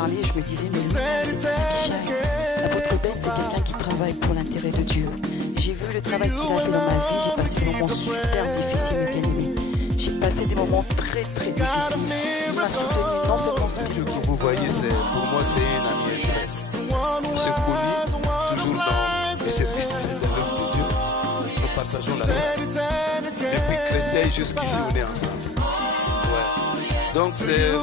parlé, je me disais, mais c'est Bichai. L'apôtre Ben, c'est quelqu'un qui travaille pour l'intérêt de Dieu. J'ai vu le travail qu'il a fait dans ma vie, j'ai passé des moments super difficiles, bien aimés. J'ai passé des moments très difficiles. Il m'a soutenu non seulement spirituellement. Vous voyez, pour moi, c'est une amie intime. On s'est connus toujours dans le service de l'œuvre de Dieu. Nous partageons la scène. Depuis Créteil jusqu'ici, on est ensemble. Ouais. Donc,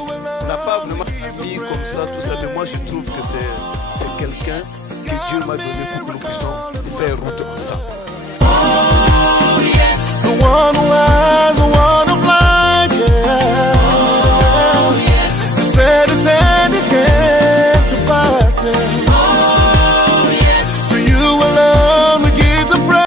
on n'a pas vraiment mis comme ça, tout ça. Mais moi, je trouve que c'est quelqu'un que Dieu m'a donné pour que nous puissions faire route ensemble. Oh, yes. The one who has the one of life, yeah. Oh, yes. Said it and it came to pass, yeah. Oh, yes. To you alone we give the praise.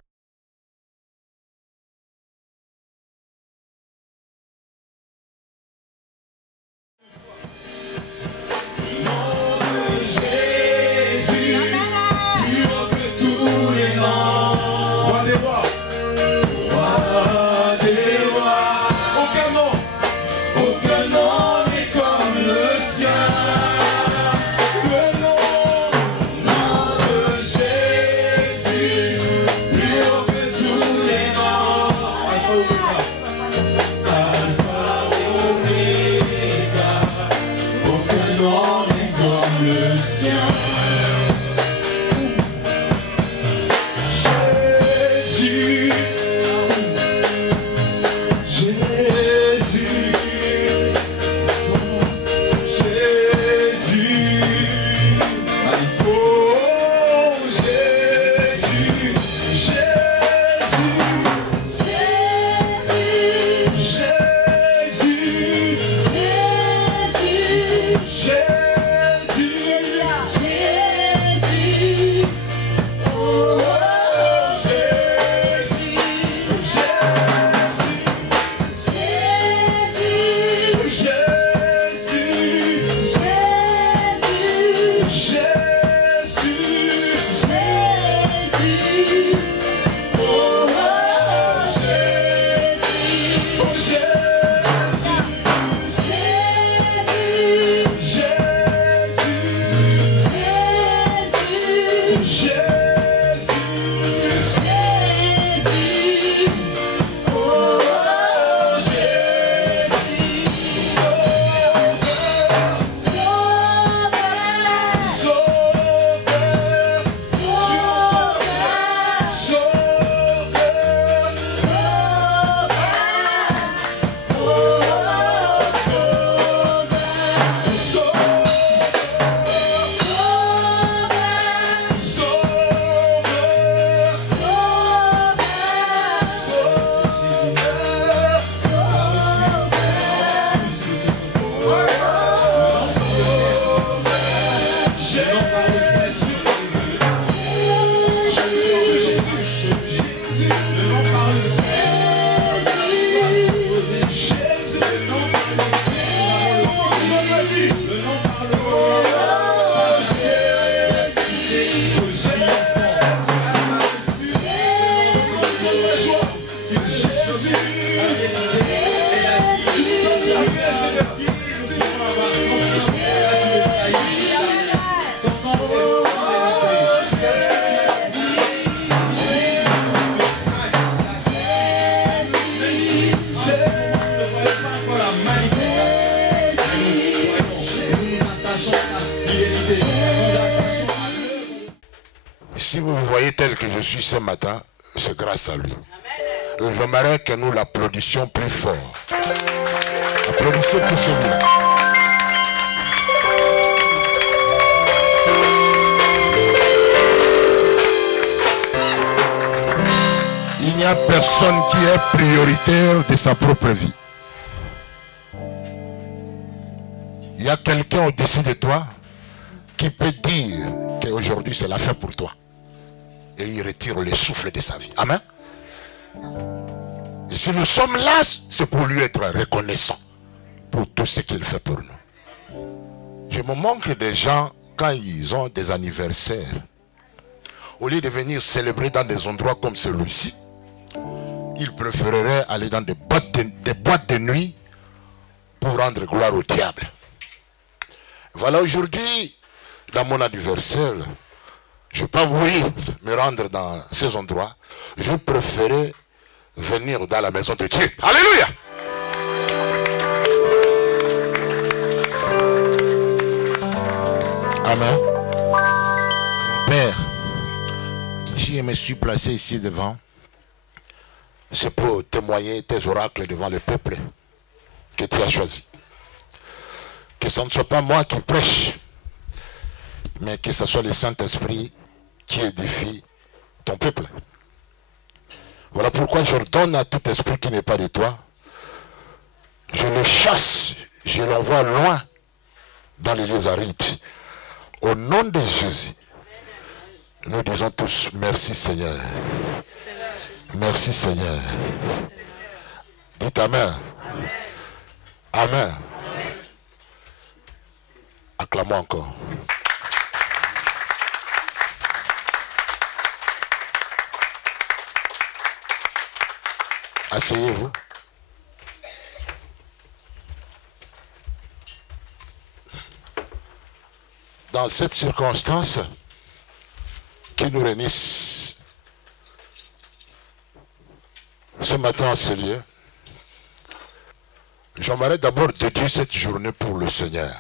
Si vous me voyez tel que je suis ce matin, c'est grâce à lui. J'aimerais que nous l'applaudissions plus fort. Applaudissez pour celui-là. Il n'y a personne qui est prioritaire de sa propre vie. Il y a quelqu'un au-dessus de toi qui peut dire qu'aujourd'hui c'est la fin pour toi. Et il retire le souffle de sa vie. Amen. Et si nous sommes là, c'est pour lui être reconnaissant pour tout ce qu'il fait pour nous. Je me manque des gens quand ils ont des anniversaires. Au lieu de venir célébrer dans des endroits comme celui-ci, ils préféreraient aller dans des boîtes de nuit pour rendre gloire au diable. Voilà, aujourd'hui, dans mon anniversaire, je n'ai pas voulu me rendre dans ces endroits. Je préférais venir dans la maison de Dieu. Alléluia! Amen. Père, si je me suis placé ici devant, c'est pour témoigner tes oracles devant le peuple que tu as choisi. Que ce ne soit pas moi qui prêche, mais que ce soit le Saint-Esprit qui édifie ton peuple. Voilà pourquoi j'ordonne à tout esprit qui n'est pas de toi, je le chasse, je l'envoie loin dans les lieux arides. Au nom de Jésus, nous disons tous merci Seigneur. Merci Seigneur. Dites Amen. Amen. Acclamons encore. Asseyez-vous. Dans cette circonstance qui nous réunissent ce matin en ce lieu, j'aimerais d'abord dédier cette journée pour le Seigneur.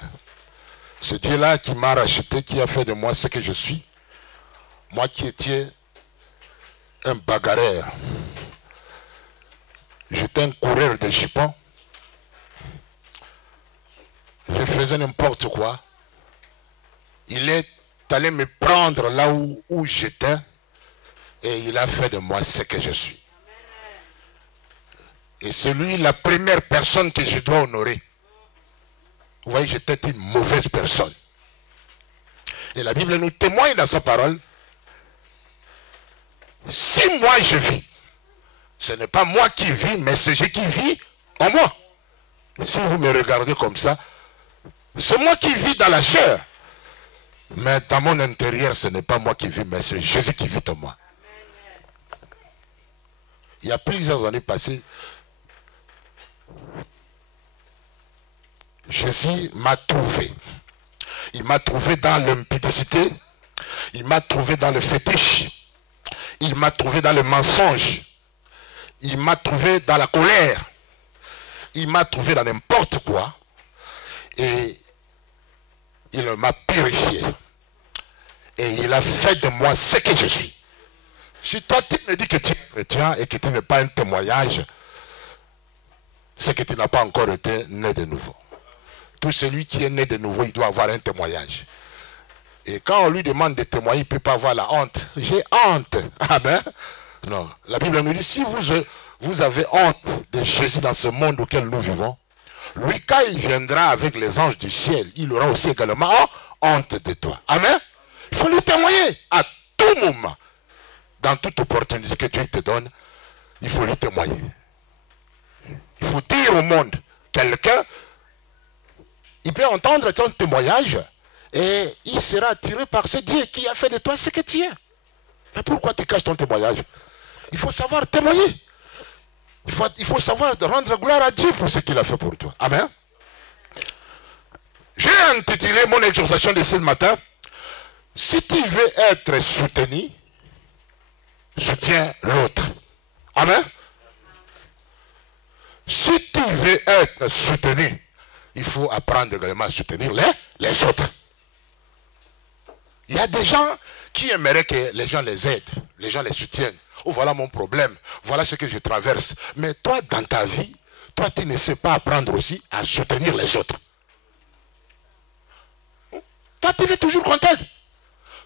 Ce Dieu-là qui m'a racheté, qui a fait de moi ce que je suis. Moi qui étais un bagarreur. J'étais un coureur de jupons. Je faisais n'importe quoi. Il est allé me prendre là où j'étais et il a fait de moi ce que je suis. Et c'est lui la première personne que je dois honorer. Vous voyez, j'étais une mauvaise personne. Et la Bible nous témoigne dans sa parole. Si moi je vis, ce n'est pas moi qui vis, mais c'est Jésus qui vit en moi. Si vous me regardez comme ça, c'est moi qui vis dans la chair. Mais dans mon intérieur, ce n'est pas moi qui vis, mais c'est Jésus qui vit en moi. Il y a plusieurs années passées, Jésus m'a trouvé. Il m'a trouvé dans l'impudicité. Il m'a trouvé dans le fétiche. Il m'a trouvé dans le mensonge. Il m'a trouvé dans la colère. Il m'a trouvé dans n'importe quoi. Et il m'a purifié. Et il a fait de moi ce que je suis. Si toi tu me dis que tu es chrétien et que tu n'es pas un témoignage, c'est que tu n'as pas encore été né de nouveau. Tout celui qui est né de nouveau, il doit avoir un témoignage. Et quand on lui demande de témoigner, il ne peut pas avoir la honte. J'ai honte. Amen. Non. La Bible nous dit, si vous avez honte de Jésus dans ce monde auquel nous vivons, lui, quand il viendra avec les anges du ciel, il aura aussi également honte de toi. Amen. Il faut lui témoigner à tout moment. Dans toute opportunité que Dieu te donne, il faut lui témoigner. Il faut dire au monde, quelqu'un, il peut entendre ton témoignage et il sera attiré par ce Dieu qui a fait de toi ce que tu es. Mais pourquoi tu caches ton témoignage? Il faut savoir témoigner. Il faut savoir rendre gloire à Dieu pour ce qu'il a fait pour toi. Amen. J'ai intitulé mon exhortation de ce matin, si tu veux être soutenu, soutiens l'autre. Amen. Si tu veux être soutenu, il faut apprendre également à soutenir les autres. Il y a des gens qui aimeraient que les gens les aident, les gens les soutiennent. Oh, voilà mon problème, voilà ce que je traverse. Mais toi, dans ta vie, toi, tu ne sais pas apprendre aussi à soutenir les autres. Toi, tu veux toujours qu'on t'aide.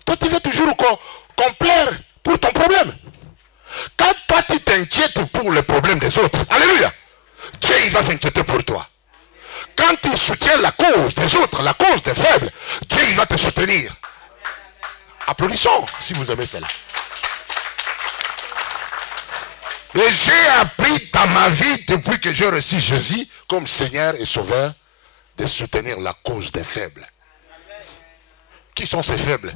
Toi, tu veux toujours qu'on plaire pour ton problème. Quand toi, tu t'inquiètes pour le problème des autres, alléluia, Dieu, il va s'inquiéter pour toi. Quand tu soutiens la cause des autres, la cause des faibles, Dieu, il va te soutenir. Applaudissons si vous aimez cela. Et j'ai appris dans ma vie, depuis que j'ai reçu Jésus comme Seigneur et Sauveur, de soutenir la cause des faibles. Qui sont ces faibles?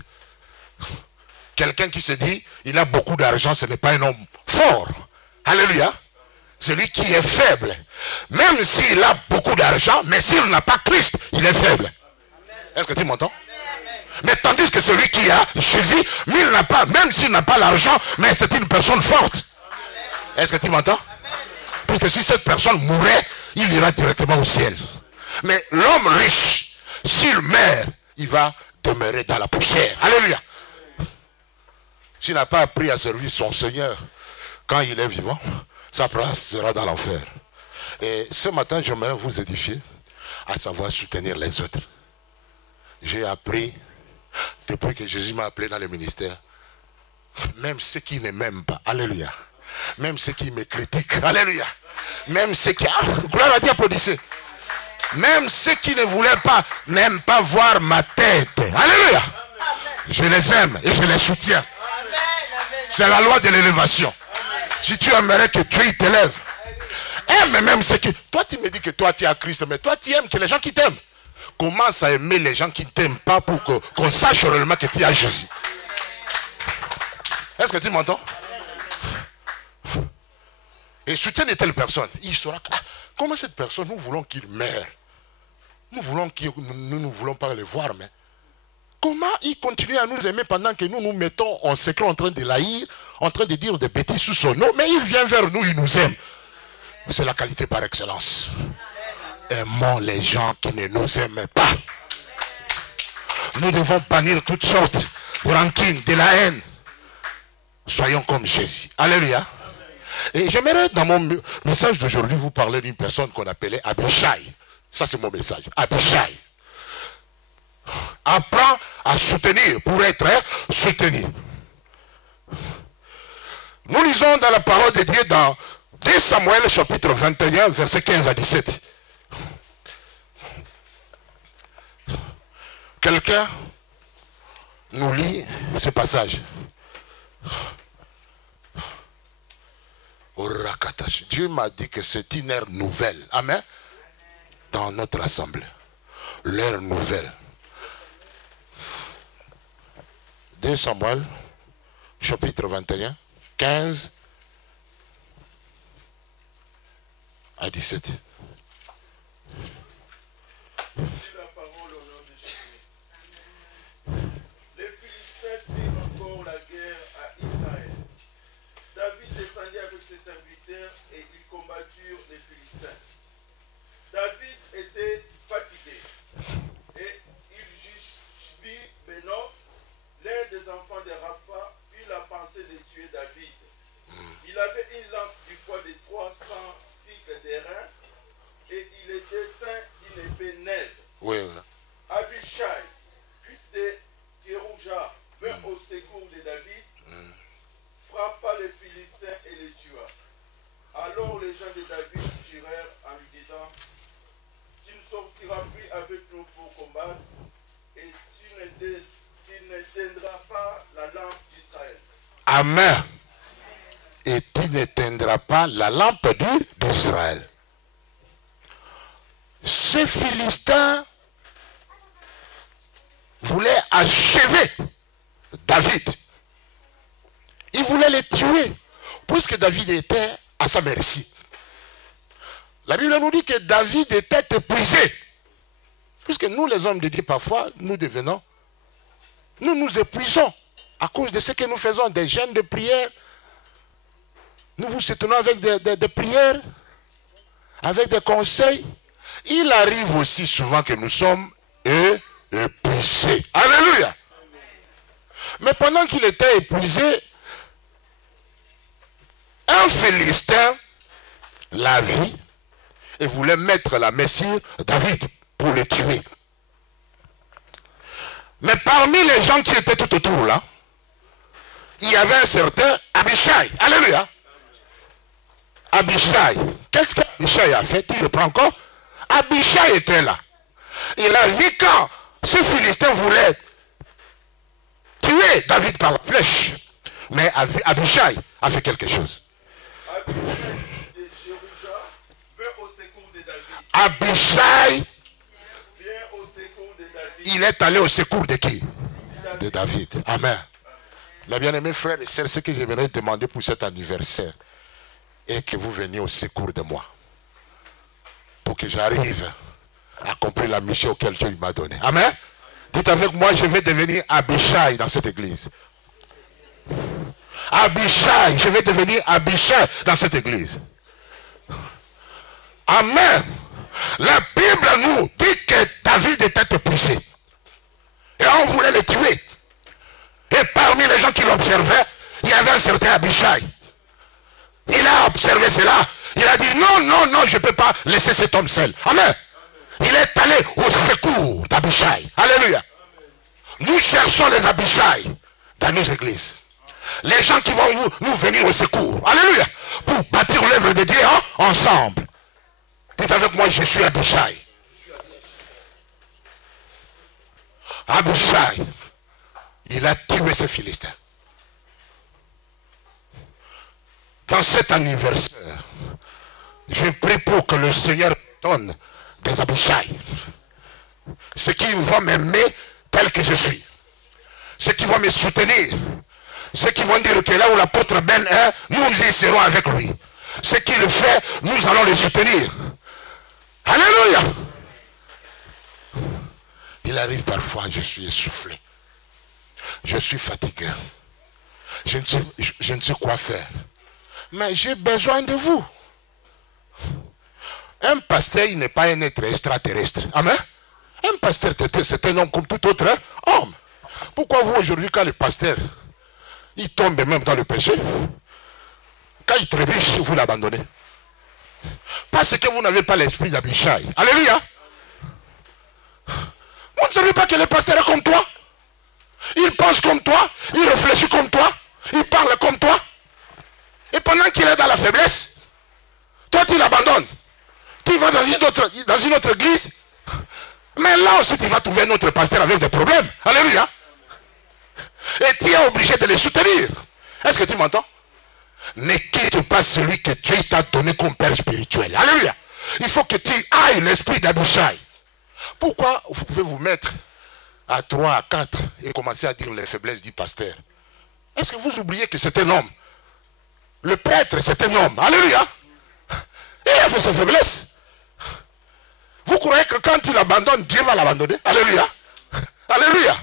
Quelqu'un qui se dit, il a beaucoup d'argent, ce n'est pas un homme fort. Alléluia. Celui qui est faible, même s'il a beaucoup d'argent, mais s'il n'a pas Christ, il est faible. Est-ce que tu m'entends? Mais tandis que celui qui a Jésus, mais il n'a pas, même s'il n'a pas l'argent, mais c'est une personne forte. Est-ce que tu m'entends? Puisque si cette personne mourait, il ira directement au ciel. Mais l'homme riche, s'il meurt, il va demeurer dans la poussière. Alléluia. S'il n'a pas appris à servir son Seigneur quand il est vivant, sa place sera dans l'enfer. Et ce matin, j'aimerais vous édifier à savoir soutenir les autres. J'ai appris, depuis que Jésus m'a appelé dans le ministère, même ceux qui ne m'aiment pas, alléluia, même ceux qui me critiquent, alléluia, même ceux qui, gloire à Dieu, applaudissez, même ceux qui ne voulaient pas, n'aiment pas voir ma tête, alléluia, je les aime et je les soutiens. C'est la loi de l'élévation. Si tu aimerais que Dieu t'élève, aime même ceux qui... Toi, tu me dis que toi, tu es à Christ, mais toi, tu aimes que les gens qui t'aiment. Commence à aimer les gens qui ne t'aiment pas pour qu'on sache réellement que tu as Jésus. Est-ce que tu m'entends? Et soutiens une telle personne. Il saura comment cette personne, nous voulons qu'il meure. Nous ne voulons pas le voir, mais comment il continue à nous aimer pendant que nous nous mettons en secret en train de l'haïr, en train de dire des bêtises sous son nom, mais il vient vers nous, il nous aime. C'est la qualité par excellence. Aimons les gens qui ne nous aiment pas. Nous devons bannir toutes sortes de rancune, de la haine. Soyons comme Jésus. Alléluia. Et j'aimerais dans mon message d'aujourd'hui vous parler d'une personne qu'on appelait Abishai. Ça c'est mon message. Abishai. Apprends à soutenir pour être soutenu. Nous lisons dans la parole de Dieu dans 2 Samuel chapitre 21 verset 15 à 17. Quelqu'un nous lit ce passage. Dieu m'a dit que c'est une ère nouvelle. Amen. Dans notre assemblée. L'ère nouvelle. 2 Samuel chapitre 21 15 à 17. Et ils combatturent les Philistins. David était fatigué et il Benob, l'un des enfants de Rapha, eut la pensée de tuer David. Il avait une lance du poids de 300 cycles d'airain et il était ceint d'une épée neuve. Oui. Abishai, fils de Thérouja, vint au secours de David, frappa les Philistins et les tua. Alors les gens de David jurèrent en lui disant, tu ne sortiras plus avec nous pour combattre et tu n'éteindras pas la lampe d'Israël. Amen. Et tu n'éteindras pas la lampe d'Israël. Ces Philistins voulaient achever David. Ils voulaient le tuer, puisque David était à sa merci. La Bible nous dit que David était épuisé. Puisque nous, les hommes de Dieu, parfois, nous nous épuisons à cause de ce que nous faisons, des jeûnes de prière. Nous vous soutenons avec des prières, avec des conseils. Il arrive aussi souvent que nous sommes épuisés. Alléluia. Mais pendant qu'il était épuisé, un Philistin l'a vu et voulait mettre la main sur David pour le tuer. Mais parmi les gens qui étaient tout autour là, il y avait un certain Abishai. Alléluia. Abishai. Qu'est-ce qu'Abishai a fait? Il reprend encore. Abishai était là. Il a vu quand ce Philistin voulait tuer David par la flèche. Mais Abishai a fait quelque chose. Abishai, il est allé au secours de qui? De David. Amen. Mes bien-aimés frères et sœurs, ce que j'aimerais demander pour cet anniversaire est que vous veniez au secours de moi. Pour que j'arrive à accomplir la mission auquel Dieu m'a donnée. Amen. Dites avec moi, je vais devenir Abishai dans cette église. Abishai, je vais devenir Abishai dans cette église. Amen. La Bible nous dit que David était épuisé. Et on voulait le tuer. Et parmi les gens qui l'observaient, il y avait un certain Abishai. Il a observé cela. Il a dit non, non, non, je ne peux pas laisser cet homme seul. Amen. Il est allé au secours d'Abishai. Alléluia. Nous cherchons les Abishai dans nos églises. Les gens qui vont nous venir au secours. Alléluia. Pour bâtir l'œuvre de Dieu ensemble. Dites avec moi, je suis Abishai. Abishai, il a tué ses Philistins. Dans cet anniversaire, je prie pour que le Seigneur donne des Abishai. Ceux qui vont m'aimer tel que je suis. Ceux qui vont me soutenir. Ceux qui vont dire que là où l'apôtre Ben est, nous y serons avec lui. Ce qu'il fait, nous allons les soutenir. Alléluia. Il arrive parfois, je suis essoufflé. Je suis fatigué. Je ne sais quoi faire. Mais j'ai besoin de vous. Un pasteur, il n'est pas un être extraterrestre. Amen. Un pasteur, c'est un homme comme tout autre homme. Pourquoi vous, aujourd'hui, quand le pasteur, il tombe même dans le péché, quand il trébuche, vous l'abandonnez? Parce que vous n'avez pas l'esprit d'Abishai. Alléluia. Vous ne savez pas que le pasteur est comme toi. Il pense comme toi. Il réfléchit comme toi. Il parle comme toi. Et pendant qu'il est dans la faiblesse, toi tu l'abandonnes. Tu vas dans une autre église. Mais là aussi tu vas trouver un autre pasteur avec des problèmes. Alléluia. Et tu es obligé de les soutenir. Est-ce que tu m'entends? Ne quitte pas celui que Dieu t'a donné comme père spirituel. Alléluia. Il faut que tu ailles l'esprit d'Abishai. Pourquoi vous pouvez vous mettre à 3, à 4 et commencer à dire les faiblesses du pasteur? Est-ce que vous oubliez que c'est un homme? Le prêtre, c'est un homme. Alléluia. Et il a fait ses faiblesses. Vous croyez que quand il abandonne, Dieu va l'abandonner? Alléluia. Alléluia.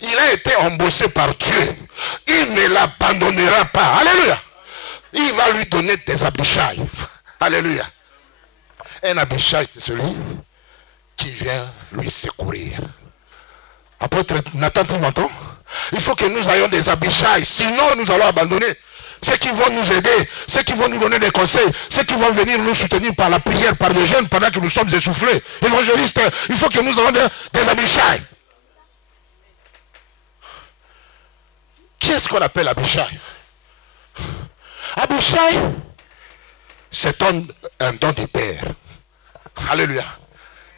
Il a été embauché par Dieu. Il ne l'abandonnera pas. Alléluia. Il va lui donner des Abishai. Alléluia. Un Abishai, c'est celui qui vient lui secourir. Apôtre Nathan, tu m'entends? Il faut que nous ayons des Abishai. Sinon, nous allons abandonner. Ceux qui vont nous aider, ceux qui vont nous donner des conseils, ceux qui vont venir nous soutenir par la prière, par des jeunes pendant que nous sommes essoufflés. Évangélistes, il faut que nous ayons des Abishai. Qui est-ce qu'on appelle Abishai? Abishai, c'est un don du Père. Alléluia.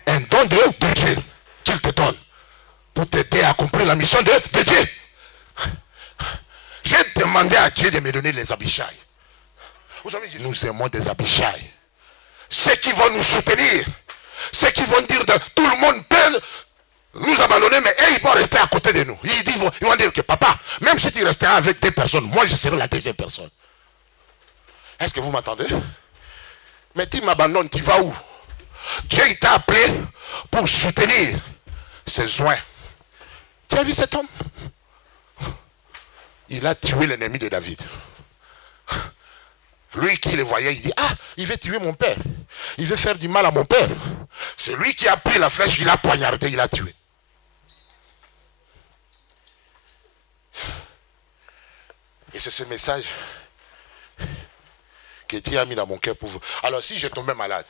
Un don de Dieu qu'il te donne pour t'aider à accomplir la mission de Dieu. J'ai demandé à Dieu de me donner les Abishai. Vous savez, nous aimons des Abishai. Ceux qui vont nous soutenir, ceux qui vont dire que tout le monde peut nous abandonner, mais ils vont rester à côté de nous. Ils vont dire que papa, même si tu resteras avec des personnes, moi je serai la deuxième personne. Est-ce que vous m'entendez? Mais tu m'abandonnes, tu vas où? Dieu il t'a appelé pour soutenir ses soins. Tu as vu cet homme? Il a tué l'ennemi de David. Lui qui le voyait, il dit, ah, il veut tuer mon père. Il veut faire du mal à mon père. C'est lui qui a pris la flèche, il a poignardé, il a tué. Et c'est ce message que Dieu a mis dans mon cœur pour vous. Alors si je tombais malade,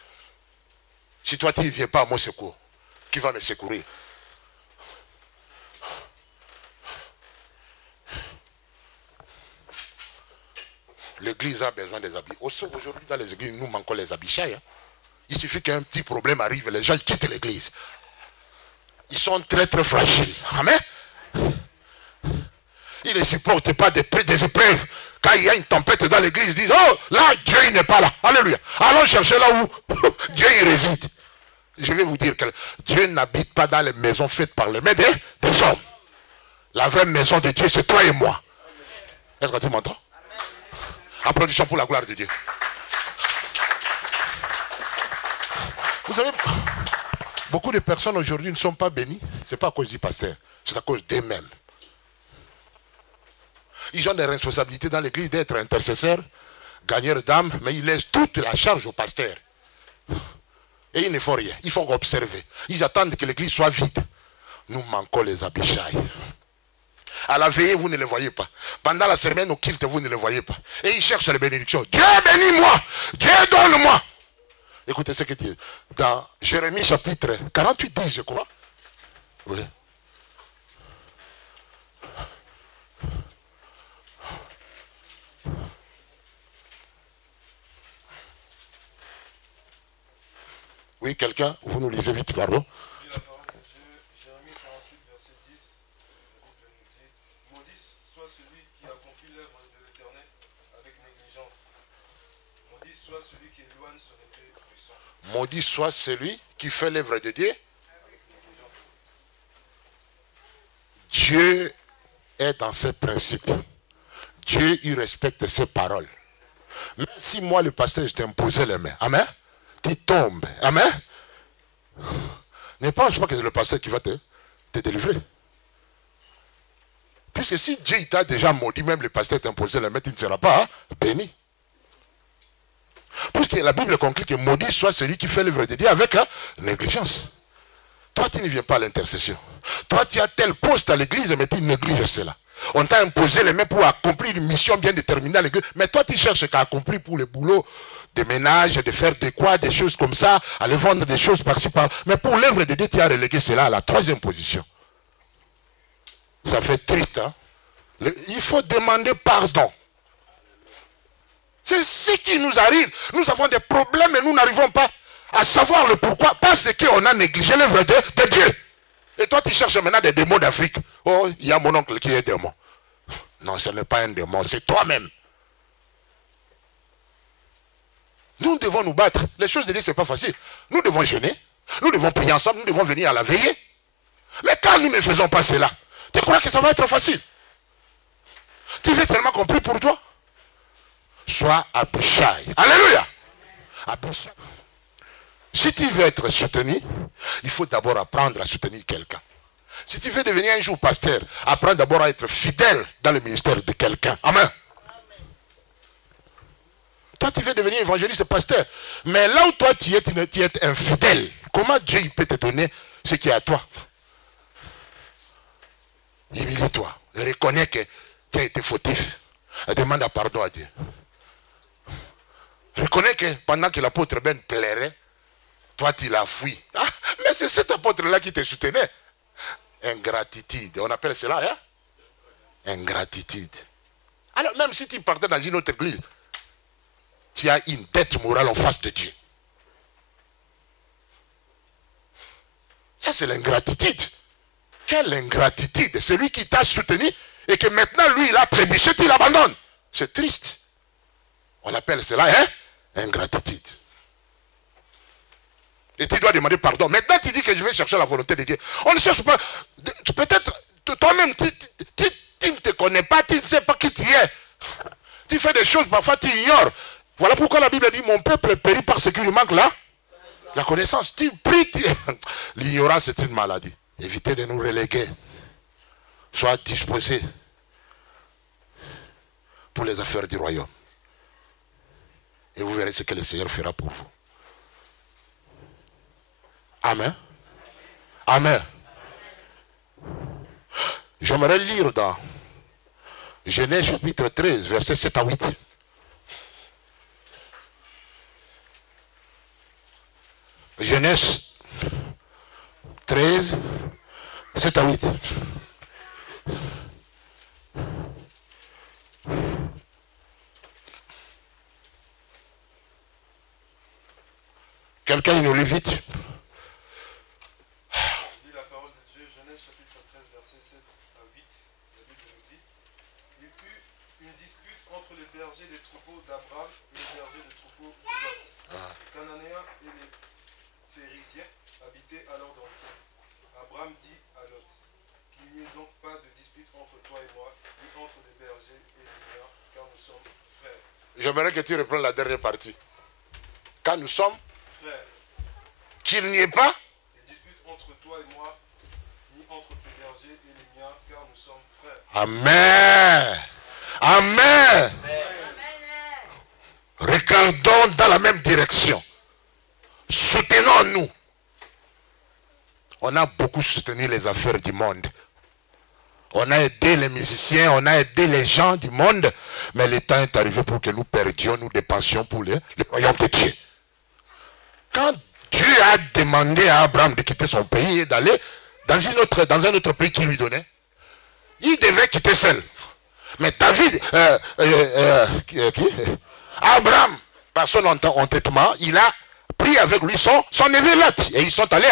si toi tu ne viens pas à mon secours, qui va me secourir? L'église a besoin des habits. Aujourd'hui, dans les églises, nous manquons les Abishai. Hein. Il suffit qu'un petit problème arrive, les gens quittent l'église. Ils sont très très fragiles. Amen. Ils ne supportent pas des épreuves. Quand il y a une tempête dans l'église, ils disent, oh, là, Dieu n'est pas là. Alléluia. Allons chercher là où Dieu y réside. Je vais vous dire que Dieu n'habite pas dans les maisons faites par les mains des hommes. La vraie maison de Dieu, c'est toi et moi. Est-ce que tu m'entends? Applaudissons pour la gloire de Dieu. Vous savez, Beaucoup de personnes aujourd'hui ne sont pas bénies. Ce n'est pas à cause du pasteur, c'est à cause d'eux-mêmes. Ils ont des responsabilités dans l'église d'être intercesseurs, gagneurs d'âmes, mais ils laissent toute la charge au pasteur. Et ils ne font rien, ils font observer. Ils attendent que l'église soit vide. Nous manquons les Abishai. À la veillée, vous ne les voyez pas. Pendant la semaine au culte, vous ne les voyez pas. Et ils cherchent les bénédictions. Dieu bénis-moi, Dieu donne-moi. Écoutez ce qu'il dit. Dans Jérémie chapitre 48, 10, je crois. Oui. Oui, quelqu'un, vous nous lisez vite, pardon. Jérémie 48, verset 10, la Bible nous dit, maudit soit celui qui accomplit l'œuvre de l'Éternel avec négligence. Maudit soit celui qui éloigne son épée puissant. Maudit soit celui qui fait l'œuvre de Dieu. Dieu est dans ses principes. Dieu, il respecte ses paroles. Même si moi, le pasteur, je t'ai imposé les mains. Amen. Tu tombes. Amen. Ne pense pas que c'est le pasteur qui va te délivrer. Puisque si Dieu t'a déjà maudit, même le pasteur t'a imposé les mains, tu ne seras pas béni. Puisque la Bible conclut que maudit soit celui qui fait l'œuvre de Dieu avec négligence. Toi, tu ne viens pas à l'intercession. Toi, tu as tel poste à l'église, mais tu négliges cela. On t'a imposé les mains pour accomplir une mission bien déterminée à l'église. Mais toi, tu cherches qu'à accomplir pour le boulot de ménage, de faire des quoi, des choses comme ça, aller vendre des choses par-ci par-là. Mais pour l'œuvre de Dieu, tu as relégué cela à la 3e position. Ça fait triste, hein? Il faut demander pardon. C'est ce qui nous arrive. Nous avons des problèmes et nous n'arrivons pas à savoir le pourquoi. Parce qu'on a négligé l'œuvre de Dieu. Et toi, tu cherches maintenant des démons d'Afrique. Oh, il y a mon oncle qui est démon. Non, ce n'est pas un démon, c'est toi-même. Nous devons nous battre. Les choses de Dieu, ce n'est pas facile. Nous devons jeûner. Nous devons prier ensemble. Nous devons venir à la veillée. Mais quand nous ne faisons pas cela, tu crois que ça va être facile? Tu veux tellement compris pour toi? Sois Abishai. Alléluia. Abishai. Si tu veux être soutenu, il faut d'abord apprendre à soutenir quelqu'un. Si tu veux devenir un jour pasteur, apprends d'abord à être fidèle dans le ministère de quelqu'un. Amen. Toi, tu veux devenir évangéliste pasteur. Mais là où toi, tu es infidèle. Comment Dieu il peut te donner ce qui est à toi? Humilie-toi. Reconnais que tu as été fautif. Et demande pardon à Dieu. Reconnais que pendant que l'apôtre Ben plairait, toi, tu l'as fui. Ah, mais c'est cet apôtre-là qui te soutenait. Ingratitude. On appelle cela, hein? Ingratitude. Alors, même si tu partais dans une autre église, tu as une dette morale en face de Dieu. Ça, c'est l'ingratitude. Quelle ingratitude? Celui qui t'a soutenu et que maintenant, lui, il a trébuché, tu l'abandonnes. C'est triste. On appelle cela, hein? Ingratitude. Et tu dois demander pardon. Maintenant, tu dis que je vais chercher la volonté de Dieu. On ne cherche pas. Peut-être, toi-même, tu ne te connais pas, tu ne sais pas qui tu es. Tu fais des choses, parfois tu ignores. Voilà pourquoi la Bible dit, mon peuple périt parce qu'il lui manque là la connaissance. Tu pries. L'ignorance, c'est une maladie. Évitez de nous reléguer. Sois disposé pour les affaires du royaume. Et vous verrez ce que le Seigneur fera pour vous. Amen. Amen. J'aimerais lire dans Genèse chapitre 13, versets 7 à 8. Genèse 13, 7 à 8. Quelqu'un nous lit vite. Des troupeaux d'Abraham et les bergers de troupeaux de Lot. Les Cananéens et les Phérésiens habitaient alors dans le camp. Abraham dit à Lot, qu'il n'y ait donc pas de dispute entre toi et moi, ni entre les bergers et les miens, car nous sommes frères. J'aimerais que tu reprennes la dernière partie. Car nous sommes frères. Qu'il n'y ait pas toi et moi, ni entre tes bergers et les miens, car nous sommes frères. Amen. Amen. Regardons dans la même direction. Soutenons-nous. On a beaucoup soutenu les affaires du monde. On a aidé les musiciens, on a aidé les gens du monde. Mais le temps est arrivé pour que nous perdions, nous dépensions pour le royaume de Dieu. Quand Dieu a demandé à Abraham de quitter son pays et d'aller dans un autre pays qu'il lui donnait, il devait quitter seul. Mais David, Abraham, par son entêtement, il a pris avec lui son neveu Lot. Et ils sont allés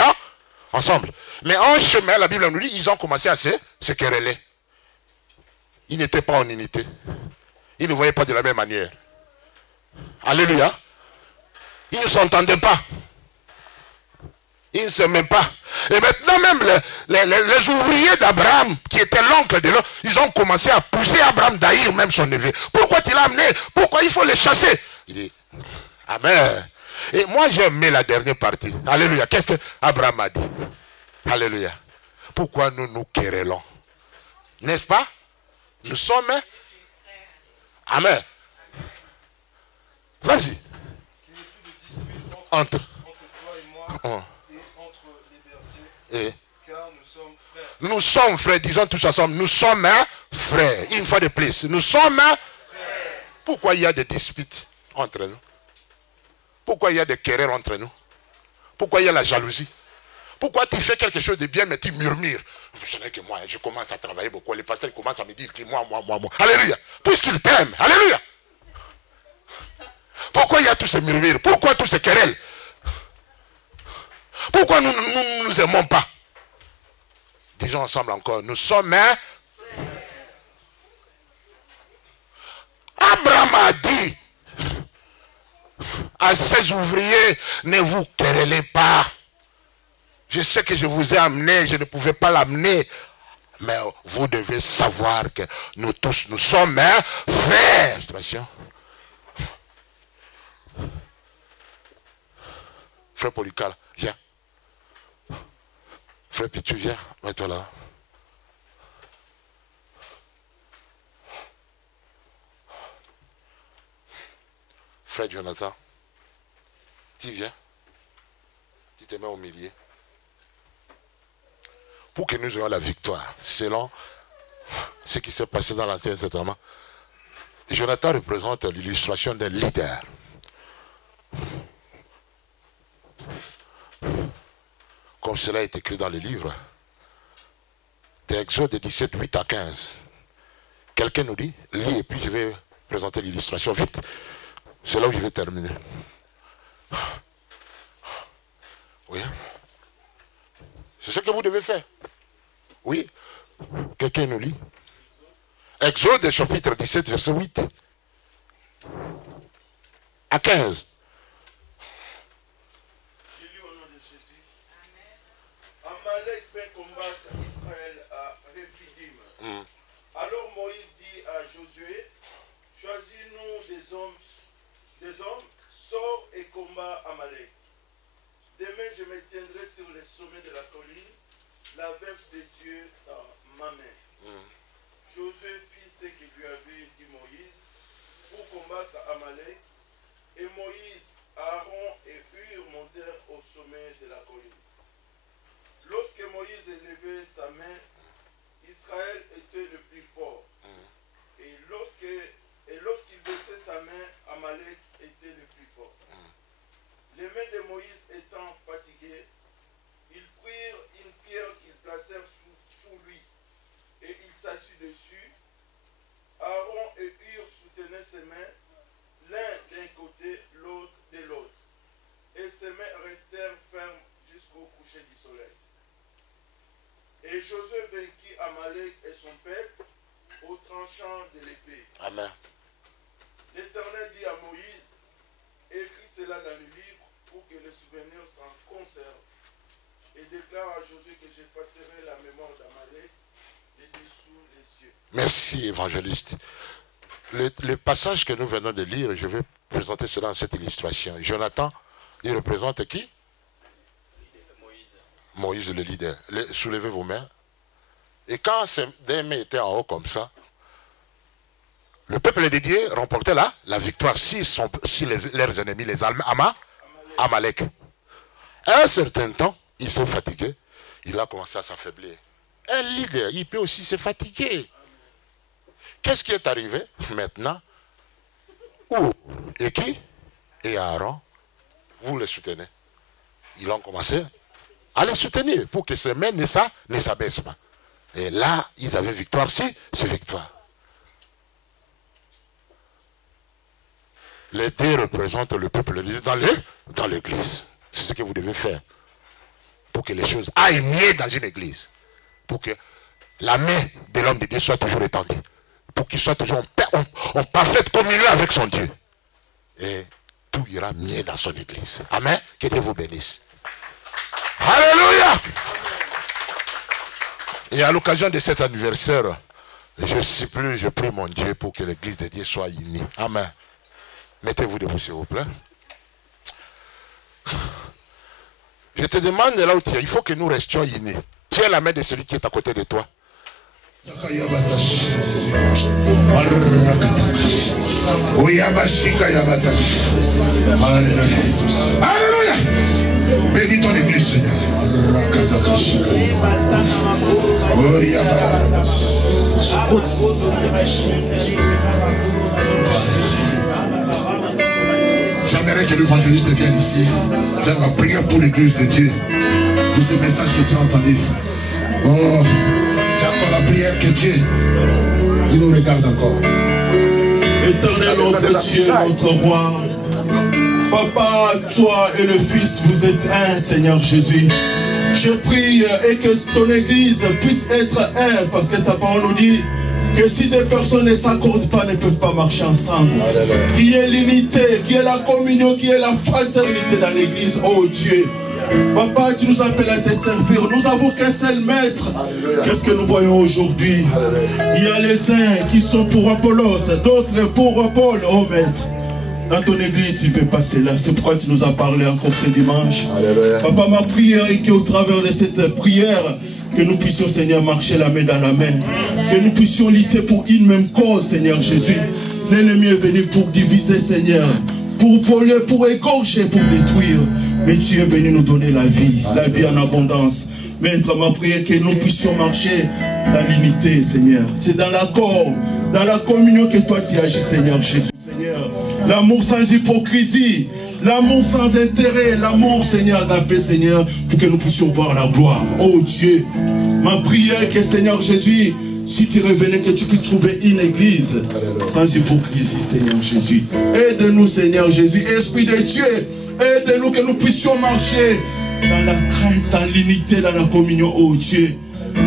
ensemble. Mais en chemin, la Bible nous dit, ils ont commencé à se quereller. Ils n'étaient pas en unité. Ils ne voyaient pas de la même manière. Alléluia. Ils ne s'entendaient pas. Ils ne s'aimaient pas. Et maintenant même, les ouvriers d'Abraham, qui étaient l'oncle de l'autre, ils ont commencé à pousser Abraham d'haïr même son neveu. Pourquoi tu l'as amené? Pourquoi il faut les chasser? Il dit, Amen. Et moi, j'ai aimé la dernière partie. Alléluia. Qu'est-ce que Abraham a dit? Alléluia. Pourquoi nous nous querellons? N'est-ce pas? Nous sommes... Amen. Vas-y. Entre toi et moi et entre les bergers, car nous sommes frères. Nous sommes frères, disons tous ensemble, nous sommes frères. Une fois de plus, nous sommes frères. Pourquoi il y a des disputes entre nous? Pourquoi il y a des querelles entre nous? Pourquoi il y a la jalousie? Pourquoi tu fais quelque chose de bien mais tu murmures? Ce n'est que moi, je commence à travailler beaucoup. Les pasteurs commencent à me dire que moi. Alléluia. Puisqu'ils t'aiment. Alléluia. Pourquoi il y a tous ces murmures? Pourquoi tous ces querelles? Pourquoi nous ne nous aimons pas? Disons ensemble encore, nous sommes Abraham a dit à ses ouvriers, ne vous querellez pas. Je sais que je vous ai amené, je ne pouvais pas l'amener. Mais vous devez savoir que nous tous, nous sommes frères. Frère Polycarpe, viens. Frère Pitu, viens. Mets-toi là. Frère Jonathan, tu viens. Tu te mets au milieu. Pour que nous ayons la victoire, selon ce qui s'est passé dans l'Ancien Testament. Jonathan représente l'illustration d'un leader. Comme cela est écrit dans les livres. D'Exode 17, 8 à 15. Quelqu'un nous dit, lis et puis je vais présenter l'illustration. Vite, c'est là où je vais terminer. Oui. C'est ce que vous devez faire. Oui. Quelqu'un nous lit. Exode chapitre 17, verset 8 à 15. J'ai lu au nom de Jésus. Amalek vint combattre Israël à Rephidim. Alors Moïse dit à Josué, choisis-nous des hommes, sors et combat Amalek. Demain je me tiendrai sur les sommets de la colline, la verge de Dieu dans ma main. Josué fit ce que lui avait dit Moïse pour combattre Amalek. Et Moïse, Aaron et Hur montèrent au sommet de la colline. Lorsque Moïse élevait sa main, Israël était le plus fort. Et lorsqu'il baissait sa main, Amalek était le plus fort. Les mains de Moïse étant fatiguées, ils prirent une pierre qu'ils placèrent sous lui, et il s'assit dessus. Aaron et Hur soutenaient ses mains, l'un d'un côté, l'autre de l'autre, et ses mains restèrent fermes jusqu'au coucher du soleil. Et Josué vainquit Amalek et son peuple au tranchant de l'épée. Amen. L'Éternel dit à Moïse, écris cela dans le livre pour que les souvenirs s'en conservent, et déclare à Josué que j'effacerai la mémoire d'Amalek de dessous les cieux. Merci, évangéliste. Le passage que nous venons de lire, je vais présenter cela dans cette illustration. Jonathan, il représente qui? Moïse, le leader, soulevez vos mains. Et quand ces mains étaient en haut comme ça, le peuple de Dieu remportait la victoire sur leurs ennemis, les Amalek. À un certain temps, ils sont fatigués. Il a commencé à s'affaiblir. Un leader, il peut aussi se fatiguer. Qu'est-ce qui est arrivé maintenant? Et qui? Et Aaron, vous les soutenez. Ils ont commencé à les soutenir pour que ces mains ne s'abaissent pas. Et là, ils avaient victoire, c'est victoire. Les deux représentent le peuple de Dieu dans l'église. C'est ce que vous devez faire. Pour que les choses aillent mieux dans une église. Pour que la main de l'homme de Dieu soit toujours étendue. Pour qu'il soit toujours en parfaite communion avec son Dieu. Et tout ira mieux dans son église. Amen. Que Dieu vous bénisse. Alléluia. Et à l'occasion de cet anniversaire, je prie mon Dieu pour que l'église de Dieu soit unie. Amen. Mettez-vous debout, s'il vous plaît. Je te demande là où tu es, il faut que nous restions unis. Tiens la main de celui qui est à côté de toi. Alléluia. Bénis ton église, Seigneur. J'aimerais que l'évangéliste vienne ici faire la prière pour l'église de Dieu. Tous ces messages que tu as entendus. Oh, fais encore la prière que Dieu, il nous regarde encore. Éternel notre Dieu, notre roi, Papa, toi et le Fils, vous êtes un, Seigneur Jésus. Je prie et que ton église puisse être un, parce que ta parole nous dit que si des personnes ne s'accordent pas, ne peuvent pas marcher ensemble. Qu'il y ait l'unité, qu'il y ait la communion, qu'il y ait la fraternité dans l'église, oh Dieu. Papa, tu nous appelles à te servir. Nous avons qu'un seul maître. Qu'est-ce que nous voyons aujourd'hui? Il y a les uns qui sont pour Apollos, d'autres pour Paul, oh maître. Dans ton église, tu peux passer là. C'est pourquoi tu nous as parlé encore ce dimanche. Papa, ma prière est qu'au travers de cette prière, que nous puissions, Seigneur, marcher la main dans la main. Que nous puissions lutter pour une même cause, Seigneur Jésus. L'ennemi est venu pour diviser, Seigneur. Pour voler, pour égorger, pour détruire. Mais tu es venu nous donner la vie en abondance. Maître, ma prière est que nous puissions marcher dans l'unité, Seigneur. C'est dans l'accord, dans la communion que toi tu agis, Seigneur Jésus. Seigneur, l'amour sans hypocrisie, l'amour sans intérêt, l'amour, Seigneur, de la paix, Seigneur, pour que nous puissions voir la gloire. Oh Dieu, ma prière est que, Seigneur Jésus, si tu revenais, que tu puisses trouver une église sans hypocrisie, Seigneur Jésus. Aide-nous, Seigneur Jésus. Esprit de Dieu, aide-nous que nous puissions marcher dans la crainte, dans l'unité, dans la communion, oh Dieu.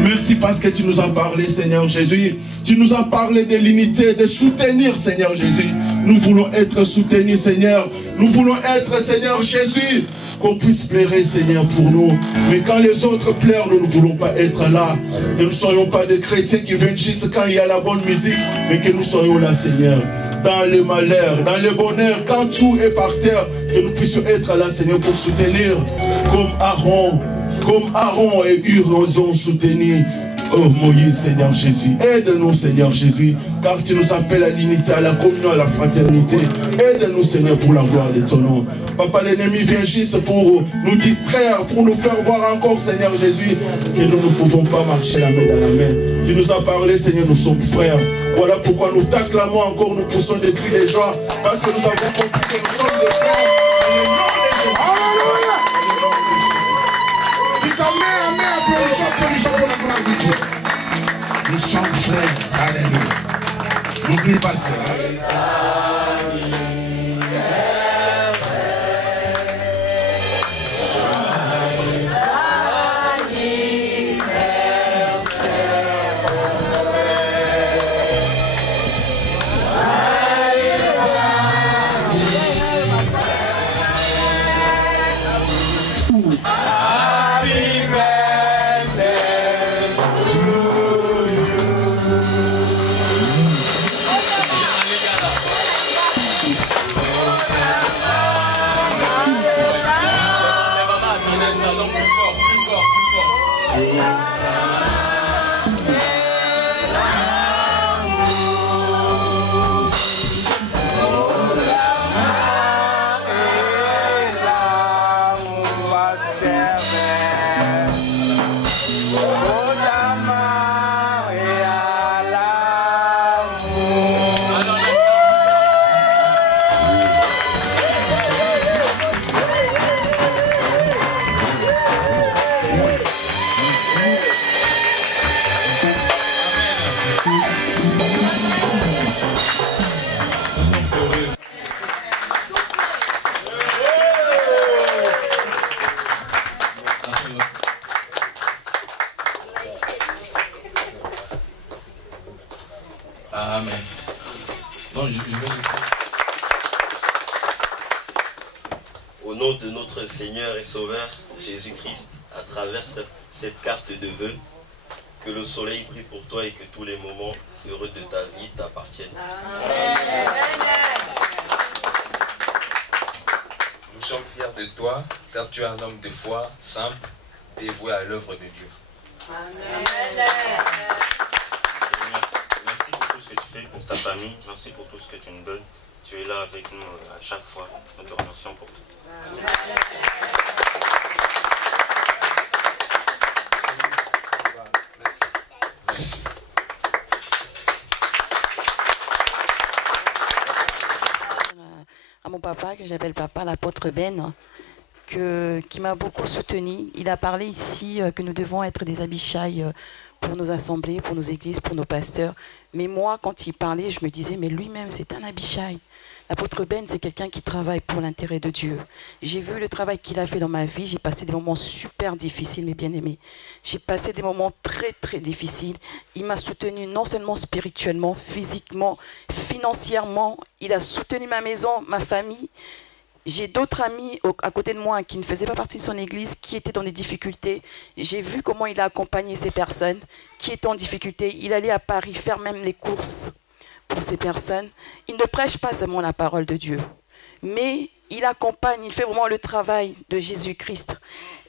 Merci parce que tu nous as parlé, Seigneur Jésus. Tu nous as parlé de l'unité, de soutenir, Seigneur Jésus. Nous voulons être soutenus, Seigneur. Nous voulons être, Seigneur Jésus, qu'on puisse pleurer, Seigneur, pour nous. Mais quand les autres pleurent, nous ne voulons pas être là. Que nous ne soyons pas des chrétiens qui viennent juste quand il y a la bonne musique, mais que nous soyons là, Seigneur. Dans le malheur, dans le bonheur, quand tout est par terre, que nous puissions être là, Seigneur, pour soutenir, comme Aaron et Hur ont soutenu, oh Moïse, Seigneur Jésus. Aide-nous, Seigneur Jésus, car tu nous appelles à l'unité, à la communion, à la fraternité. Aide-nous, Seigneur, pour la gloire de ton nom. Papa, l'ennemi vient juste pour nous distraire, pour nous faire voir encore, Seigneur Jésus, que nous ne pouvons pas marcher la main dans la main. Tu nous as parlé, Seigneur, nous sommes frères. Voilà pourquoi nous t'acclamons encore, nous poussons des cris de joie, parce que nous avons compris que nous sommes des frères. Dans le nom de Jésus. Alléluia. Dites amen, amen, applaudissons pour la gloire de Dieu. Nous sommes frères. Alléluia. N'oublie pas cela. Amen. Donc je vais laisser. Au nom de notre Seigneur et Sauveur Jésus-Christ, à travers cette carte de vœux, que le soleil brille pour toi et que tous les moments heureux de ta vie t'appartiennent. Nous sommes fiers de toi, car tu es un homme de foi, simple, dévoué à l'œuvre de Dieu. Amen. Merci pour tout ce que tu fais pour ta famille, merci pour tout ce que tu nous donnes. Tu es là avec nous à chaque fois. Nous te remercions pour tout. Merci. À mon papa, que j'appelle papa, l'apôtre Ben, qui m'a beaucoup soutenu. Il a parlé ici que nous devons être des Abishai pour nos assemblées, pour nos églises, pour nos pasteurs. Mais moi, quand il parlait, je me disais, mais lui-même, c'est un Abishai. L'apôtre Ben, c'est quelqu'un qui travaille pour l'intérêt de Dieu. J'ai vu le travail qu'il a fait dans ma vie. J'ai passé des moments super difficiles, mes bien-aimés. J'ai passé des moments très, très difficiles. Il m'a soutenu non seulement spirituellement, physiquement, financièrement. Il a soutenu ma maison, ma famille. J'ai d'autres amis à côté de moi qui ne faisaient pas partie de son église, qui étaient dans des difficultés. J'ai vu comment il a accompagné ces personnes qui étaient en difficulté. Il allait à Paris faire même les courses pour ces personnes. Il ne prêche pas seulement la parole de Dieu, mais il accompagne, il fait vraiment le travail de Jésus-Christ.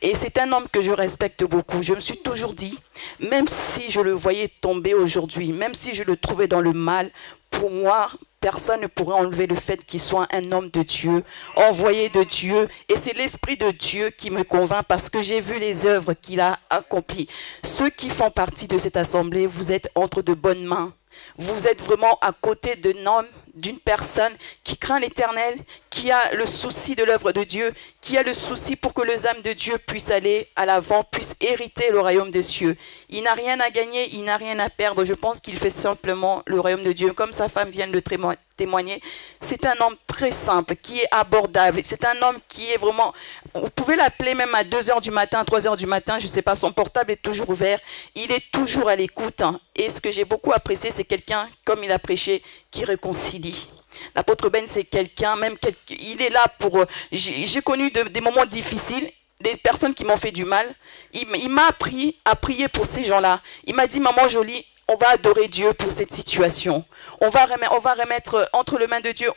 Et c'est un homme que je respecte beaucoup. Je me suis toujours dit, même si je le voyais tomber aujourd'hui, même si je le trouvais dans le mal, pour moi, personne ne pourrait enlever le fait qu'il soit un homme de Dieu, envoyé de Dieu. Et c'est l'Esprit de Dieu qui me convainc parce que j'ai vu les œuvres qu'il a accomplies. Ceux qui font partie de cette assemblée, vous êtes entre de bonnes mains. Vous êtes vraiment à côté d'un homme, d'une personne qui craint l'Éternel, qui a le souci de l'œuvre de Dieu, qui a le souci pour que les âmes de Dieu puissent aller à l'avant, puissent hériter le royaume des cieux. Il n'a rien à gagner, il n'a rien à perdre. Je pense qu'il fait simplement le royaume de Dieu. Comme sa femme vient de le témoigner, c'est un homme très simple, qui est abordable. C'est un homme qui est vraiment... Vous pouvez l'appeler même à 2 h du matin, 3 h du matin, je ne sais pas, son portable est toujours ouvert. Il est toujours à l'écoute. Et ce que j'ai beaucoup apprécié, c'est quelqu'un, comme il a prêché, qui réconcilie. L'apôtre Ben, c'est quelqu'un, il est là pour... J'ai connu des moments difficiles, des personnes qui m'ont fait du mal. Il m'a appris à prier pour ces gens-là. Il m'a dit, maman jolie, on va adorer Dieu pour cette situation. On va remettre entre les mains de Dieu.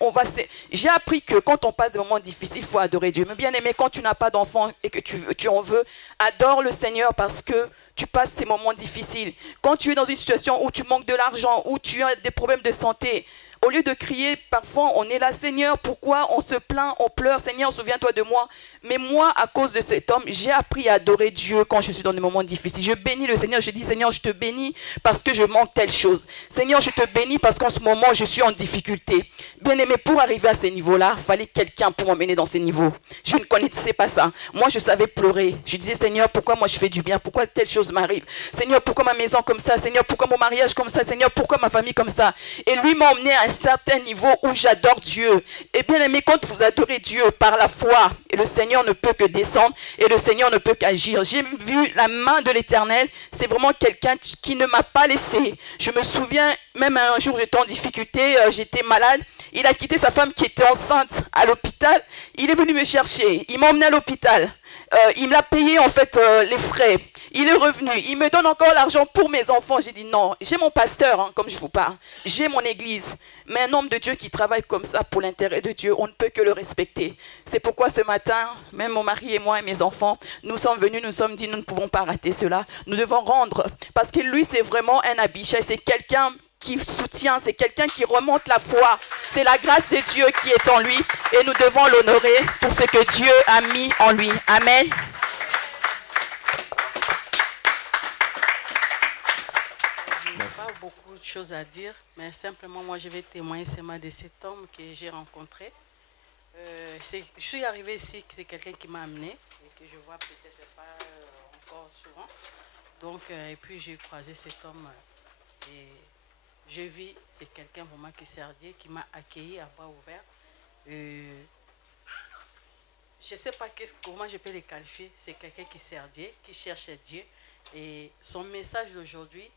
J'ai appris que quand on passe des moments difficiles, il faut adorer Dieu. Mais bien aimé, quand tu n'as pas d'enfant et que tu en veux, adore le Seigneur parce que tu passes ces moments difficiles. Quand tu es dans une situation où tu manques de l'argent, où tu as des problèmes de santé, au lieu de crier, parfois on est là, Seigneur, pourquoi on se plaint, on pleure, Seigneur, souviens-toi de moi. Mais moi, à cause de cet homme, j'ai appris à adorer Dieu quand je suis dans des moments difficiles. Je bénis le Seigneur, je dis, Seigneur, je te bénis parce que je manque telle chose. Seigneur, je te bénis parce qu'en ce moment, je suis en difficulté. Bien aimé, pour arriver à ces niveaux-là, il fallait quelqu'un pour m'emmener dans ces niveaux. Je ne connaissais pas ça. Moi, je savais pleurer. Je disais, Seigneur, pourquoi moi je fais du bien? Pourquoi telle chose m'arrive? Seigneur, pourquoi ma maison comme ça? Seigneur, pourquoi mon mariage comme ça? Seigneur, pourquoi ma famille comme ça? Et lui m'a emmené à un certain niveau où j'adore Dieu. Et bien aimé, quand vous adorez Dieu par la foi, et le Seigneur ne peut que descendre et le Seigneur ne peut qu'agir. J'ai vu la main de l'Éternel. C'est vraiment quelqu'un qui ne m'a pas laissé. Je me souviens, même un jour j'étais en difficulté, j'étais malade. Il a quitté sa femme qui était enceinte à l'hôpital. Il est venu me chercher. Il m'a emmené à l'hôpital. Il m'a payé en fait les frais. Il est revenu. Il me donne encore l'argent pour mes enfants. J'ai dit non. J'ai mon pasteur, hein, comme je vous parle. J'ai mon église. Mais un homme de Dieu qui travaille comme ça pour l'intérêt de Dieu, on ne peut que le respecter. C'est pourquoi ce matin, même mon mari et moi et mes enfants, nous sommes venus, nous sommes dit, nous ne pouvons pas rater cela. Nous devons rendre, parce que lui, c'est vraiment un Abishai, c'est quelqu'un qui soutient, c'est quelqu'un qui remonte la foi. C'est la grâce de Dieu qui est en lui et nous devons l'honorer pour ce que Dieu a mis en lui. Amen. Je n'ai pas beaucoup de choses à dire, mais simplement moi je vais témoigner seulement de cet homme que j'ai rencontré. Je suis arrivée ici, c'est quelqu'un qui m'a amené et que je vois peut-être pas encore souvent. Donc, et puis j'ai croisé cet homme et je vis, c'est quelqu'un vraiment qui sert Dieu, qui m'a accueilli à bras ouverts. Je ne sais pas comment je peux le qualifier. C'est quelqu'un qui sert Dieu, qui cherche Dieu. Et son message d'aujourd'hui,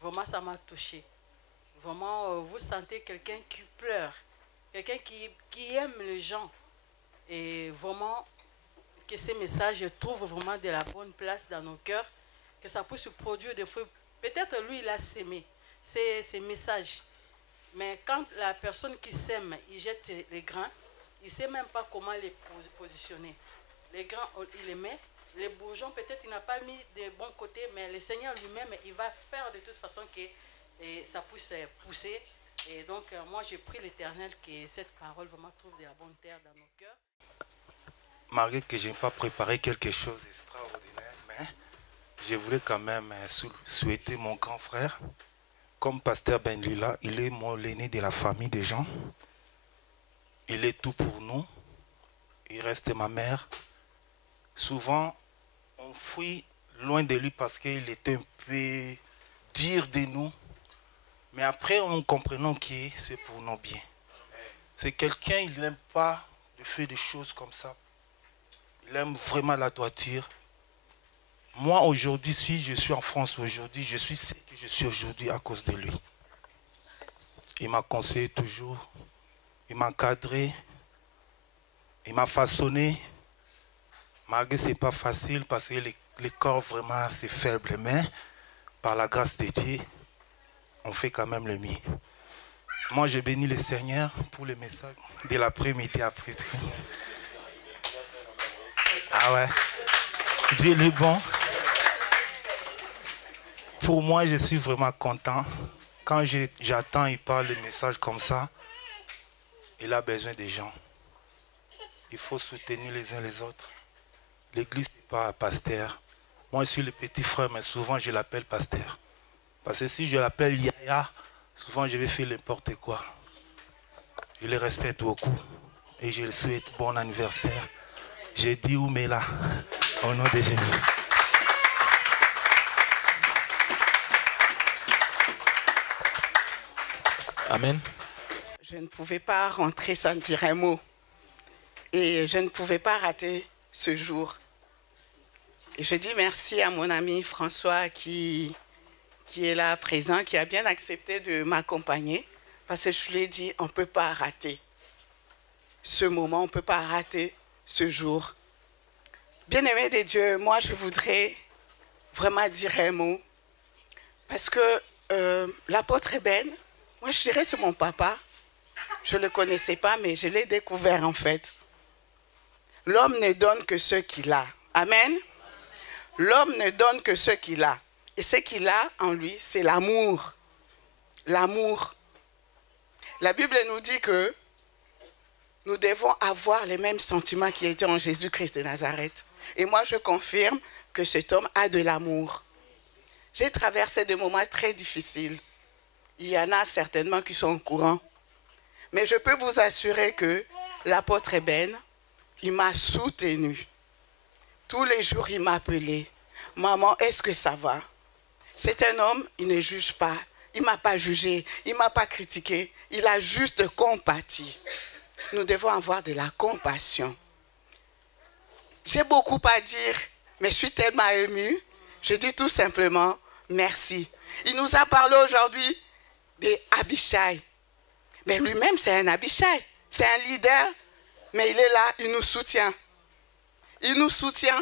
vraiment ça m'a touché. Vraiment, vous sentez quelqu'un qui pleure, quelqu'un qui aime les gens. Et vraiment, que ces messages trouvent vraiment de la bonne place dans nos cœurs, que ça puisse produire des fruits. Peut-être lui, il a sémé ces messages. Mais quand la personne qui sème, il jette les grains, il ne sait même pas comment les positionner. Les grains, il les met. Les bourgeons, peut-être il n'a pas mis de bons côtés, mais le Seigneur lui-même, il va faire de toute façon que ça puisse pousser. Et donc, moi, j'ai pris l'Éternel que cette parole vraiment trouve de la bonne terre dans nos cœurs. Malgré que je n'ai pas préparé quelque chose d'extraordinaire, mais je voulais quand même souhaiter mon grand frère, comme pasteur Ben Lila, il est l'aîné de la famille des gens. Il est tout pour nous. Il reste ma mère. Souvent, on fuit loin de lui parce qu'il était un peu dur de nous. Mais après, nous comprenons que c'est pour nos biens. C'est quelqu'un, il n'aime pas de faire des choses comme ça. Il aime vraiment la droiture. Moi, aujourd'hui, si je suis en France aujourd'hui, je suis ce que je suis aujourd'hui à cause de lui. Il m'a conseillé toujours. Il m'a encadré. Il m'a façonné. Malgré que ce n'est pas facile parce que le corps vraiment c'est faible. Mais par la grâce de Dieu, on fait quand même le mieux. Moi, je bénis le Seigneur pour le message de l'après-midi après. Ah ouais. Dieu il est bon. Pour moi, je suis vraiment content. Quand j'attends, il parle de messages comme ça. Il a besoin des gens. Il faut soutenir les uns les autres. L'église n'est pas un pasteur. Moi, je suis le petit frère, mais souvent, je l'appelle pasteur. Parce que si je l'appelle Yaya, souvent, je vais faire n'importe quoi. Je le respecte beaucoup. Et je lui souhaite bon anniversaire. J'ai dit Oumela, au nom de Jésus. Amen. Je ne pouvais pas rentrer sans dire un mot. Et je ne pouvais pas rater ce jour. Et je dis merci à mon ami François qui est là présent, qui a bien accepté de m'accompagner. Parce que je lui ai dit, on ne peut pas rater ce moment, on ne peut pas rater ce jour. Bien-aimé de Dieu, moi je voudrais vraiment dire un mot. Parce que l'apôtre Ben, moi je dirais c'est mon papa. Je ne le connaissais pas, mais je l'ai découvert en fait. L'homme ne donne que ce qu'il a. Amen. L'homme ne donne que ce qu'il a. Et ce qu'il a en lui, c'est l'amour. L'amour. La Bible nous dit que nous devons avoir les mêmes sentiments qui étaient en Jésus-Christ de Nazareth. Et moi, je confirme que cet homme a de l'amour. J'ai traversé des moments très difficiles. Il y en a certainement qui sont au courant. Mais je peux vous assurer que l'apôtre Ben, il m'a soutenu. Tous les jours, il m'a appelé. Maman, est-ce que ça va? C'est un homme, il ne juge pas. Il ne m'a pas jugé, il ne m'a pas critiqué. Il a juste compati. Nous devons avoir de la compassion. J'ai beaucoup à dire, mais je suis tellement émue. Je dis tout simplement merci. Il nous a parlé aujourd'hui des Abishai. Mais lui-même, c'est un Abishai. C'est un leader. Mais il est là, il nous soutient. Il nous soutient.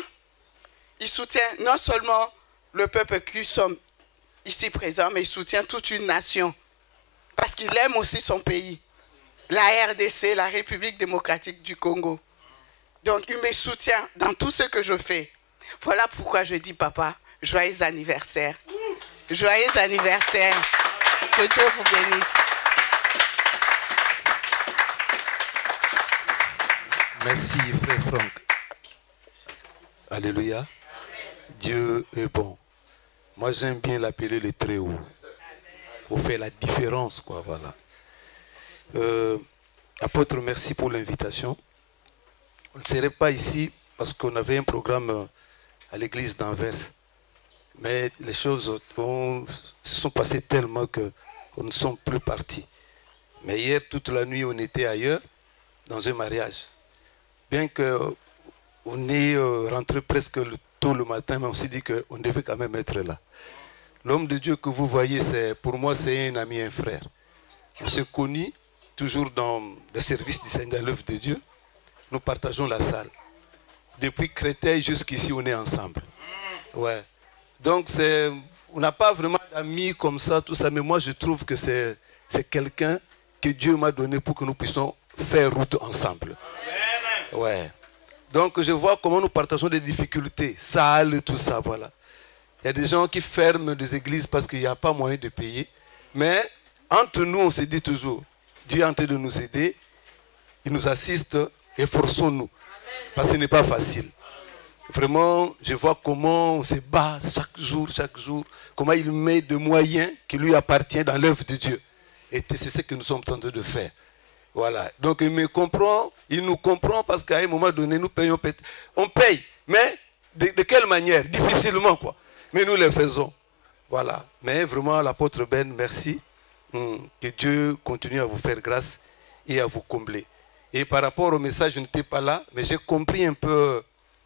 Il soutient non seulement le peuple qui sommes ici présents, mais il soutient toute une nation. parce qu'il aime aussi son pays, la RDC, la République démocratique du Congo. Donc, il me soutient dans tout ce que je fais. Voilà pourquoi je dis, papa, joyeux anniversaire. Joyeux anniversaire. Que Dieu vous bénisse. Merci, frère Franck. Alléluia. Dieu est bon. Moi, j'aime bien l'appeler le Très-Haut. Pour faire la différence, quoi, voilà. Apôtre, merci pour l'invitation. On ne serait pas ici parce qu'on avait un programme à l'église d'Anvers. Mais les choses se sont passées tellement qu'on ne sont plus partis. Mais hier, toute la nuit, on était ailleurs, dans un mariage. Bien qu'on est rentré presque tôt le matin, mais on s'est dit qu'on devait quand même être là. L'homme de Dieu que vous voyez, pour moi, c'est un ami, un frère. On s'est connus toujours dans des services du Seigneur, l'œuvre de Dieu. Nous partageons la salle. Depuis Créteil jusqu'ici, on est ensemble. Ouais. Donc, on n'a pas vraiment d'amis comme ça, tout ça, mais moi, je trouve que c'est quelqu'un que Dieu m'a donné pour que nous puissions faire route ensemble. Ouais. Donc, je vois comment nous partageons des difficultés, salles, tout ça, voilà. Il y a des gens qui ferment des églises parce qu'il n'y a pas moyen de payer. Mais entre nous, on se dit toujours, Dieu est en train de nous aider, il nous assiste, efforçons-nous. Parce que ce n'est pas facile. Vraiment, je vois comment on se bat chaque jour, comment il met des moyens qui lui appartiennent dans l'œuvre de Dieu. Et c'est ce que nous sommes en train de faire. Voilà. Donc il me comprend, il nous comprend parce qu'à un moment donné, nous payons, on paye. Mais de quelle manière? Difficilement, quoi. Mais nous le faisons. Voilà. Mais vraiment, l'apôtre Ben, merci. Que Dieu continue à vous faire grâce et à vous combler. Et par rapport au message, je n'étais pas là, mais j'ai compris un peu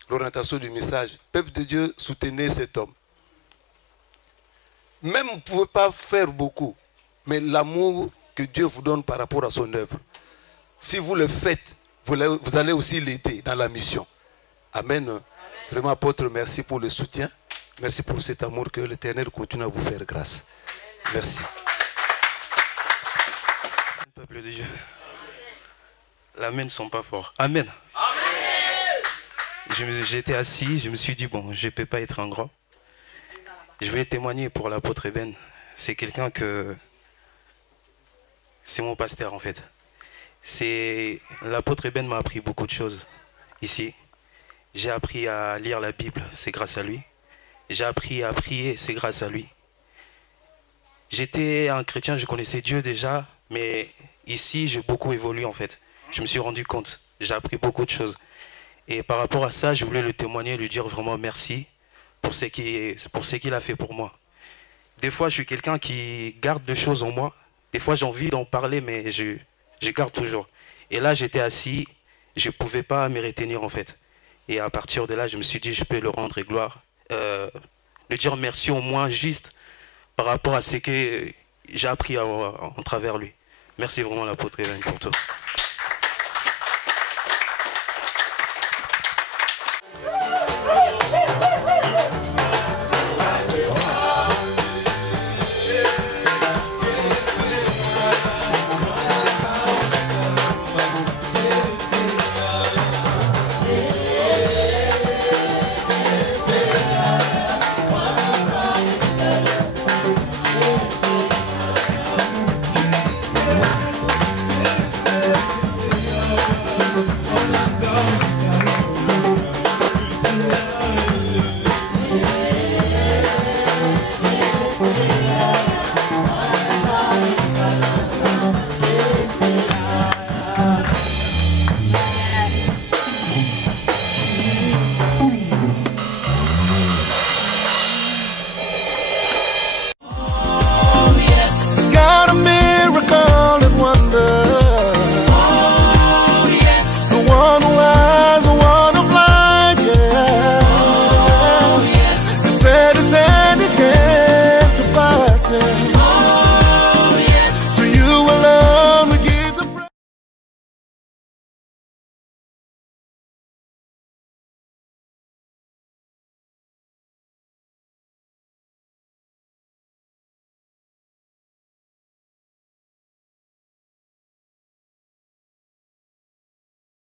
l'orientation du message. Peuple de Dieu, soutenez cet homme. Même vous ne pouvez pas faire beaucoup, mais l'amour que Dieu vous donne par rapport à son œuvre, si vous le faites, vous allez aussi l'aider dans la mission. Amen. Vraiment, apôtre, merci pour le soutien. Merci pour cet amour, que l'Éternel continue à vous faire grâce. Merci. Peuple de Dieu. L'amen ne sont pas forts. Amen. J'étais assis, je me suis dit, bon, je ne peux pas être un grand. Je voulais témoigner pour l'apôtre Ben. C'est quelqu'un que... C'est mon pasteur en fait. L'apôtre Ben m'a appris beaucoup de choses ici. J'ai appris à lire la Bible, c'est grâce à lui. J'ai appris à prier, c'est grâce à lui. J'étais un chrétien, je connaissais Dieu déjà, mais ici j'ai beaucoup évolué en fait. Je me suis rendu compte, j'ai appris beaucoup de choses. Et par rapport à ça, je voulais le témoigner, lui dire vraiment merci pour ce qu'il a fait pour moi. Des fois, je suis quelqu'un qui garde des choses en moi. Des fois, j'ai envie d'en parler, mais je garde toujours. Et là, j'étais assis, je ne pouvais pas me retenir en fait. Et à partir de là, je me suis dit, je peux le rendre gloire. Le dire merci au moins juste par rapport à ce que j'ai appris en travers lui. Merci vraiment l'apôtre Hélène pour tout.